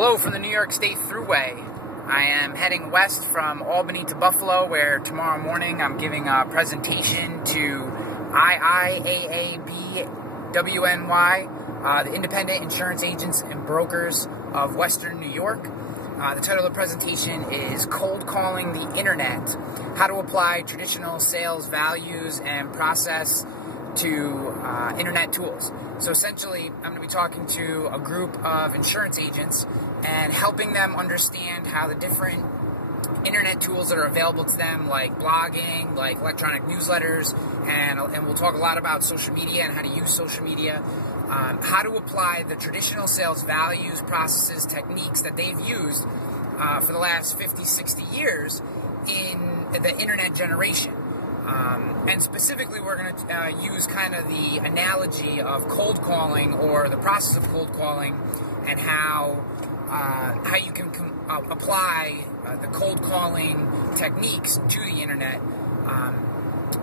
Hello from the New York State Thruway. I am heading west from Albany to Buffalo, where tomorrow morning I'm giving a presentation to IIAABWNY, the Independent Insurance Agents and Brokers of Western New York. The title of the presentation is Cold Calling the Internet, How to Apply Traditional Sales Values and Process to Internet Tools. So essentially, I'm going to be talking to a group of insurance agents and helping them understand how the different internet tools that are available to them, like blogging, like electronic newsletters, and we'll talk a lot about social media and how to use social media, how to apply the traditional sales values, processes, techniques that they've used for the last 50, 60 years in the internet generation. And specifically, we're going to use kind of the analogy of cold calling, or the process of cold calling, and how you can apply the cold calling techniques to the internet.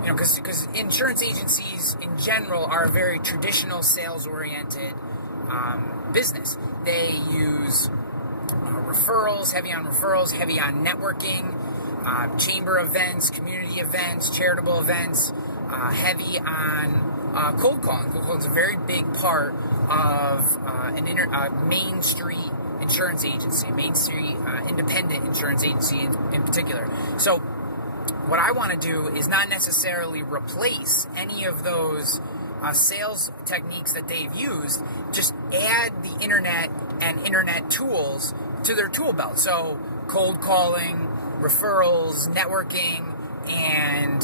Because insurance agencies in general are a very traditional sales-oriented business. They use referrals, heavy on networking, chamber events, community events, charitable events, heavy on cold calling. Cold calling is a very big part of a Main Street insurance agency, Main Street independent insurance agency in particular. So what I want to do is not necessarily replace any of those sales techniques that they've used, just add the internet and internet tools to their tool belt. So cold calling, referrals, networking, and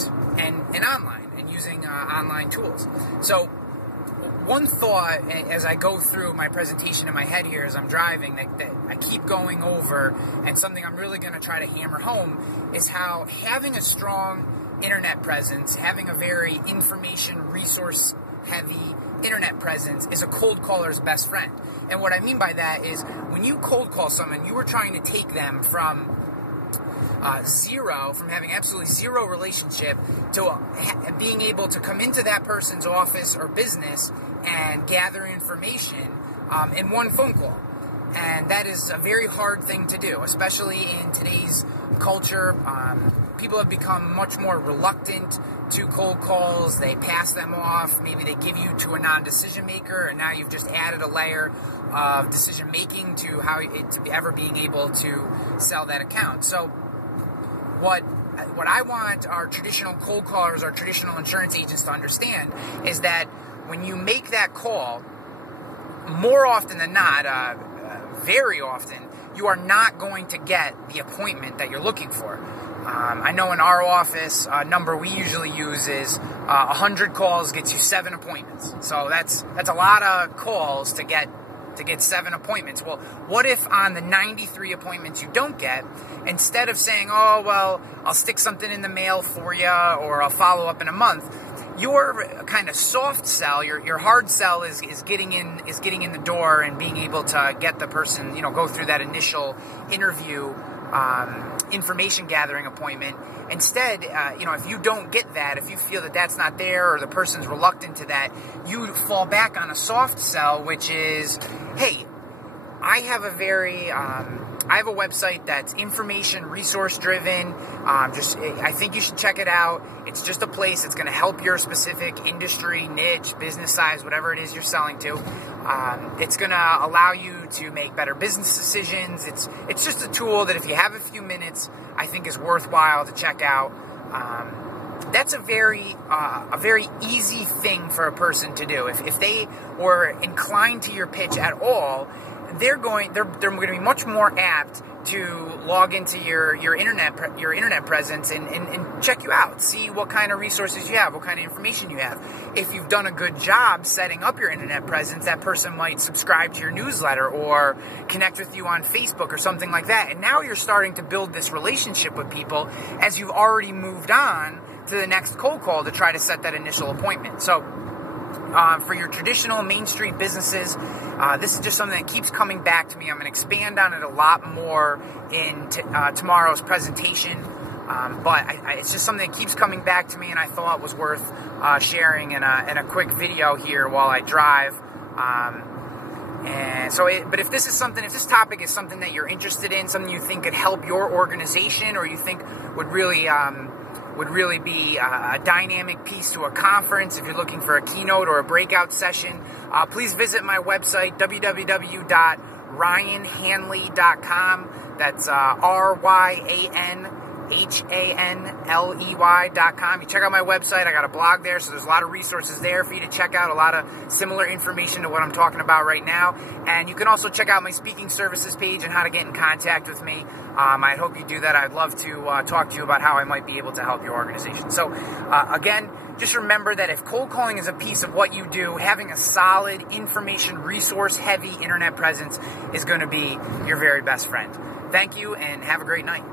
online, and using online tools. So one thought as I go through my presentation in my head here as I'm driving that I keep going over, and something I'm really going to try to hammer home, is how having a strong internet presence, having a very information resource heavy internet presence, is a cold caller's best friend. And what I mean by that is, when you cold call someone, you are trying to take them from from having absolutely zero relationship to being able to come into that person's office or business and gather information in one phone call. And that is a very hard thing to do, especially in today's culture. People have become much more reluctant to cold calls. They pass them off. Maybe they give you to a non-decision maker, and now you've just added a layer of decision making to ever being able to sell that account. So what I want our traditional cold callers, our traditional insurance agents to understand, is that when you make that call, more often than not, very often, you are not going to get the appointment that you're looking for. I know in our office, a number we usually use is 100 calls gets you 7 appointments. So that's a lot of calls to get 7 appointments. Well, what if on the 93 appointments you don't get, instead of saying, oh, well, I'll stick something in the mail for you, or I'll follow up in a month, your kind of soft sell, your hard sell is getting in the door and being able to get the person, go through that initial interview, information gathering appointment. Instead, if you don't get that, if you feel that that's not there, or the person's reluctant to that, you fall back on a soft sell, which is, hey, I have a website that's information resource driven. I think you should check it out. It's just a place that's going to help your specific industry, niche, business size, whatever it is you're selling to. It's going to allow you to make better business decisions. It's just a tool that, if you have a few minutes, I think is worthwhile to check out. That's a very easy thing for a person to do. If they were inclined to your pitch at all, they're going to be much more apt to log into your internet presence and check you out, see what kind of resources you have, what kind of information you have. If you've done a good job setting up your internet presence, that person might subscribe to your newsletter or connect with you on Facebook or something like that. And now you're starting to build this relationship with people as you've already moved on to the next cold call to try to set that initial appointment. So for your traditional Main Street businesses, this is just something that keeps coming back to me. I'm going to expand on it a lot more in tomorrow's presentation, but it's just something that keeps coming back to me, and I thought was worth sharing in a quick video here while I drive. And so, but if this topic is something that you're interested in, something you think could help your organization, or you think would really be a dynamic piece to a conference, if you're looking for a keynote or a breakout session, please visit my website, www.ryanhanley.com. That's RyanHanley.com. You check out my website. I got a blog there, so there's a lot of resources there for you to check out, a lot of similar information to what I'm talking about right now. And you can also check out my speaking services page and how to get in contact with me. I hope you do that. I'd love to talk to you about how I might be able to help your organization. So, again, just remember that if cold calling is a piece of what you do, having a solid, information, resource-heavy internet presence is going to be your very best friend. Thank you, and have a great night.